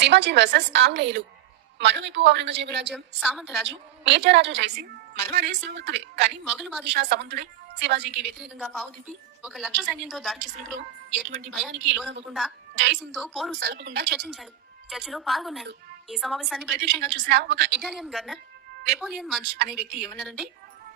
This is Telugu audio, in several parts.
శివాజీ వర్సెస్ ఆంగ్లేయులు. మరోవైపు ఔరంగజేబు రాజ్యం సామంతరాజు మీర్జారాజు జైసింగ్ మనవాడే శివభక్తుడే, కానీ మొఘలు బాదుషా సమంతుడే శివాజీకి వ్యతిరేకంగా పావు తిప్పి 1,00,000 సైన్యంతో దాడి చేసినప్పుడు ఎటువంటి భయానికి లోనవ్వకుండా జైసింగ్ తో పోరు సలపకుండా చర్చించాడు. చర్చలో పాల్గొన్నాడు. ఈ సమావేశాన్ని ప్రత్యక్షంగా చూసిన ఒక ఇటాలియన్ గవర్నర్ నెపోలియన్ మంచ్ అనే వ్యక్తి ఏమన్నారంటే,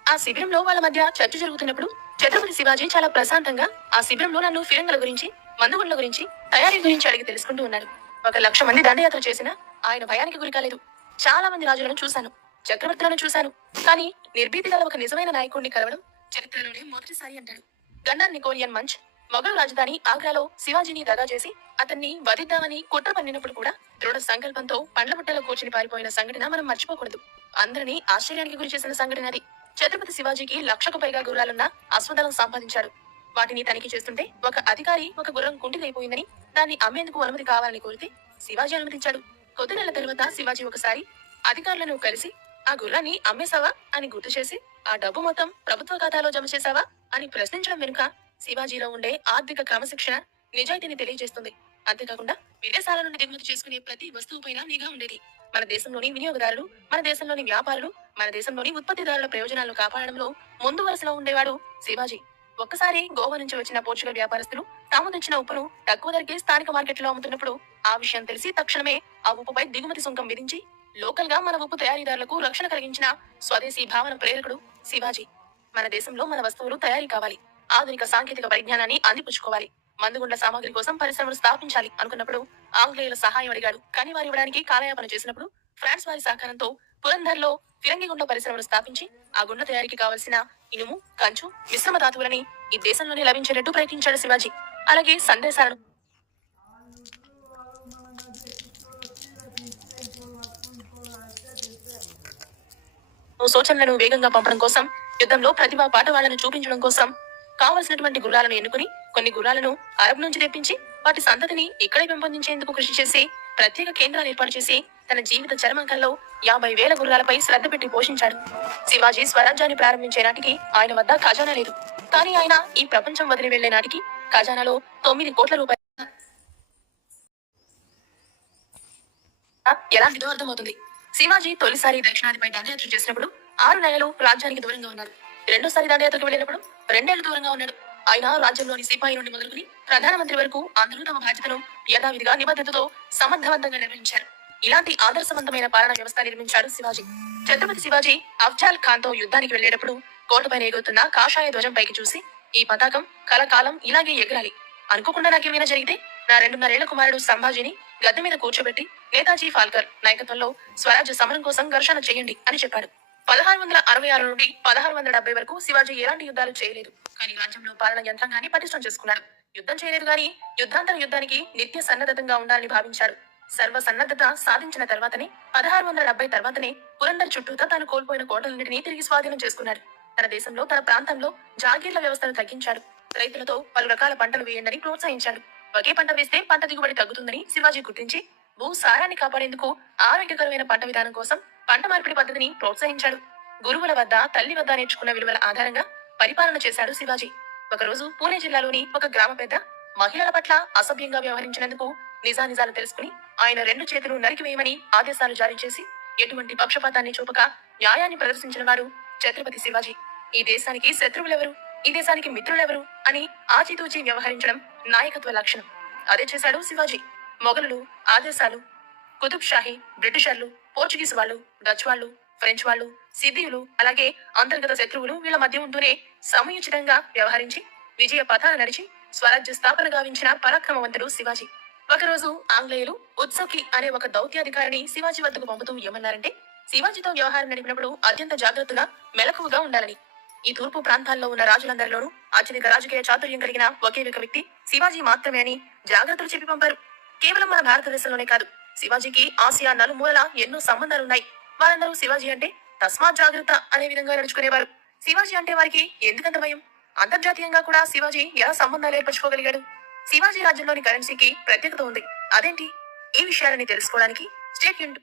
ఆ శిబిరంలో వాళ్ళ మధ్య చర్చ జరుగుతున్నప్పుడు ఛత్రపతి శివాజీ చాలా ప్రశాంతంగా ఆ శిబిరంలో నన్ను ఫిరంగుల గురించి, మందుగుండ్ల గురించి, తయారీ గురించి అడిగి తెలుసుకుంటూ ఉన్నాడు. 1,00,000 మంది దండయాత్ర చేసినా ఆయన భయానికి గురి కాలేదు. చాలా మంది రాజులను చూశాను, చక్రవర్తులను చూశాను, కానీ నిర్భీతి గల ఒక నిజమైన నాయకుడిని కలవడం చరిత్రలోనే మొదటిసారి అంటాడు గన్నర్ నికోలియన్ మంచ్. మొఘలు రాజధాని ఆగ్రాలో శివాజీని దగా చేసి అతన్ని వధిద్దామని కుట్ర పన్నినప్పుడు కూడా దృఢ సంకల్పంతో పండ్లబుట్టలో కూర్చుని పారిపోయిన సంఘటన మనం మర్చిపోకూడదు. అందరినీ ఆశ్చర్యానికి గురి చేసిన సంఘటన అది. ఛత్రపతి శివాజీకి 1,00,000కు పైగా గుర్రాలున్న అశ్వదళం సంపాదించాడు. వాటిని తనిఖీ చేస్తుంటే ఒక అధికారి ఒక గుర్రం కుంటిదైపోయిందని, దాన్ని అమ్మేందుకు అనుమతి కావాలని కోరితే శివాజీ అనుమతించాడు. కొద్ది నెలల తర్వాత శివాజీ ఒకసారి అధికారులను కలిసి, ఆ గుర్రాన్ని అమ్మేశావా అని గుర్తు చేసి, ఆ డబ్బు మొత్తం ప్రభుత్వ ఖాతాలో జమ చేశావా అని ప్రశ్నించడం వెనుక శివాజీలో ఉండే ఆర్థిక క్రమశిక్షణ, నిజాయితీని తెలియజేస్తుంది. అంతేకాకుండా విదేశాల నుండి దిగుమతి చేసుకునే ప్రతి వస్తువు పైన నిఘా ఉండేది. మన దేశంలోని వినియోగదారులు, మన దేశంలోని వ్యాపారులు, మన దేశంలోని ఉత్పత్తిదారుల ప్రయోజనాలను కాపాడడంలో ముందు వరుసలో ఉండేవాడు శివాజీ. ఒక్కసారి గోవా నుంచి వచ్చిన పోర్చుగల్ వ్యాపారస్తులు తాము తెచ్చిన ఉప్పును తక్కువ ధరకే స్థానిక మార్కెట్లో అమ్ముతున్నప్పుడు ఆ విషయం తెలిసి తక్షణమే ఆ ఉప్పుపై దిగుమతి సుంకం విధించి లోకల్ గా మన ఉప్పు తయారీదారులకు రక్షణ కలిగించిన స్వదేశీ భావన ప్రేరకుడు శివాజీ. మన దేశంలో మన వస్తువులు తయారీ కావాలి, ఆధునిక సాంకేతిక పరిజ్ఞానాన్ని అందిపుచ్చుకోవాలి, మందుగుండ్ల సామాగ్రి కోసం పరిశ్రమలు స్థాపించాలి అనుకున్నప్పుడు ఆంగ్లేయుల సహాయం అడిగాడు. కానీ వారు ఇవ్వడానికి కాలయాపన చేసినప్పుడు ఫ్రాన్స్ వారి సహకారంతో పురంధర్లో ఫిరంగి గుండ్ల పరిశ్రమలు స్థాపించి ఆ గుండ్ల తయారీకి కావలసిన ఇనుము, కంచు, మిశ్రమ ధాతువులని ఈ దేశంలోనే లభించేటట్టు ప్రయత్నించాడు శివాజీ. అలాగే సందేశాలను, సూచనలను వేగంగా పంపడం కోసం, యుద్ధంలో ప్రతిభా పాఠవాళ్లను చూపించడం కోసం కావలసినటువంటి గుర్రాలను ఎన్నుకుని కొన్ని గుర్రాలను అరబ్ నుంచి తెప్పించి వాటి సంతతిని ఇక్కడే పెంపొందించేందుకు కృషి చేసి ప్రత్యేక కేంద్రాలు ఏర్పాటు చేసి తన జీవిత చరమాంకంలో 50,000 గుర్రాలపై శ్రద్ధ పెట్టి పోషించాడు. శివాజీ స్వరాజ్యాన్ని ప్రారంభించే నాటికి ఆయన వద్ద ఖజానా లేదు. కానీ ఆయన ఈ ప్రపంచం వదిలి వెళ్లే నాటికి ఖజానాలో 9 కోట్ల రూపాయలు ఎలాంటిదో అర్థమవుతుంది. శివాజీ తొలిసారి దక్షిణాదిపై దండయాత్ర చేసినప్పుడు 6 నెలలు రాజ్యానికి దూరంగా ఉన్నాడు. రెండోసారి దండయాత్రకు వెళ్లినప్పుడు 2 ఏళ్లు దూరంగా ఉన్నాడు. ఆయన రాజ్యంలోని సిపాయి నుండి మొదలుకుని ప్రధానమంత్రి వరకు అందరూ తమ బాధ్యతను యథావిధిగా నిబద్ధతతో సమర్థవంతంగా నిర్వహించారు. ఇలాంటి ఆదర్శవంతమైన పాలనా వ్యవస్థ నిర్మించాడు శివాజీ. ఛత్రపతి శివాజీ అఫ్జల్ ఖాన్ తో యుద్ధానికి వెళ్లేటప్పుడు కోటపైన ఎగురుతున్న కాషాయ ధ్వజం పైకి చూసి, ఈ పతాకం కలకాలం ఇలాగే ఎగరాలి, అనుకోకుండా నాకేమైనా జరిగితే నా 2.5 ఏళ్ల కుమారుడు సంభాజీని గద్దె మీద కూర్చోబెట్టి నేతాజీ ఫాల్కర్ నాయకత్వంలో స్వరాజ్య సమరం కోసం ఘర్షణ చేయండి అని చెప్పాడు. 1666 నుండి 1670 వరకు శివాజీ ఎలాంటి యుద్ధాలు చేయలేదు. కానీ రాజ్యంలో పాలన యంత్రాంగాన్ని పటిష్టం చేసుకున్నాడు. యుద్ధం చేయలేదు గాని యుద్ధాంతర యుద్ధానికి నిత్య సన్నద్ధంగా ఉండాలని భావించాడు. సర్వ సన్నద్ధత సాధించిన తర్వాతనే 1670 తర్వాతనే పురందర్ చుట్టూతా తాను కోల్పోయిన కోటలన్నింటినీ తిరిగి స్వాధీనం చేసుకున్నాడు. తన దేశంలో, తన ప్రాంతంలో జాగీర్ల వ్యవస్థను తగ్గించాడు. రైతులతో పలు రకాల పంటలు వేయండి ప్రోత్సహించాడు. ఒకే పంట వేస్తే పంట దిగుబడి తగ్గుతుందని శివాజీ గుర్తించి భూ సారాన్ని కాపాడేందుకు ఆరోగ్యకరమైన పంట విధానం కోసం పంట మార్పిడి పద్ధతిని ప్రోత్సహించాడు. గురువుల వద్ద, తల్లి వద్ద నేర్చుకున్న విలువల ఆధారంగా పరిపాలన చేశాడు శివాజీ. ఒకరోజు పూణే జిల్లాలోని ఒక గ్రామ పెద్ద మహిళల పట్ల అసభ్యంగా వ్యవహరించినందుకు నిజానిజాలు తెలుసుకుని ఆయన 2 చేతులు నరికివేయమని ఆదేశాలు జారీ చేసి ఎటువంటి పక్షపాతాన్ని చూపక న్యాయాన్ని ప్రదర్శించిన వాడు ఛత్రపతి శివాజీ. ఈ దేశానికి శత్రువులెవరు, ఈ దేశానికి మిత్రులెవరు అని ఆచితూచి వ్యవహరించడం నాయకత్వ లక్షణం. అదే చేశాడు శివాజీ. మొఘలులు, ఆదేశాలు, కుతుబ్ షాహీ, బ్రిటిషర్లు, పోర్చుగీస్ వాళ్ళు, డచ్ వాళ్ళు, ఫ్రెంచ్ వాళ్ళు, సిద్ధియులు, అలాగే అంతర్గత శత్రువులు వీళ్ళ మధ్య ఉంటూనే సమయోచితంగా వ్యవహరించి విజయ పథాన నడిచి స్వరాజ్య స్థాపన గావించిన పరాక్రమవంతుడు శివాజీ. ఒకరోజు ఆంగ్లేయులు ఉత్సవ్కి అనే ఒక దౌత్యాధికారిని శివాజీ వద్దకు పంపుతూ ఏమన్నారంటే, శివాజీతో వ్యవహారం నడిపినప్పుడు అత్యంత జాగ్రత్తగా, మెలకువగా ఉండాలని. ఈ తూర్పు ప్రాంతాల్లో ఉన్న రాజులందరిలోనూ అత్యధిక రాజకీయ చాతుర్యం కలిగిన ఒకే ఒక వ్యక్తి శివాజీ మాత్రమే అని జాగ్రత్తలు చెప్పి పంపారు. కేవలం మన భారతదేశంలోనే కాదు, శివాజీకి ఆసియా నలుమూలలా ఎన్నో సంబంధాలున్నాయి. వారందరూ శివాజీ అంటే తస్మాత్ జాగ్రత్త అనే విధంగా నడుచుకునేవారు. శివాజీ అంటే వారికి ఎందుకంత భయం? అంతర్జాతీయంగా కూడా శివాజీ ఎలా సంబంధాలు ఏర్పరచుకోగలిగాడు? శివాజీ రాజ్యంలోని కరెన్సీకి ప్రత్యేకత ఉంది. అదేంటి? ఈ విషయాలని తెలుసుకోవడానికి స్టే ట్యూన్డ్.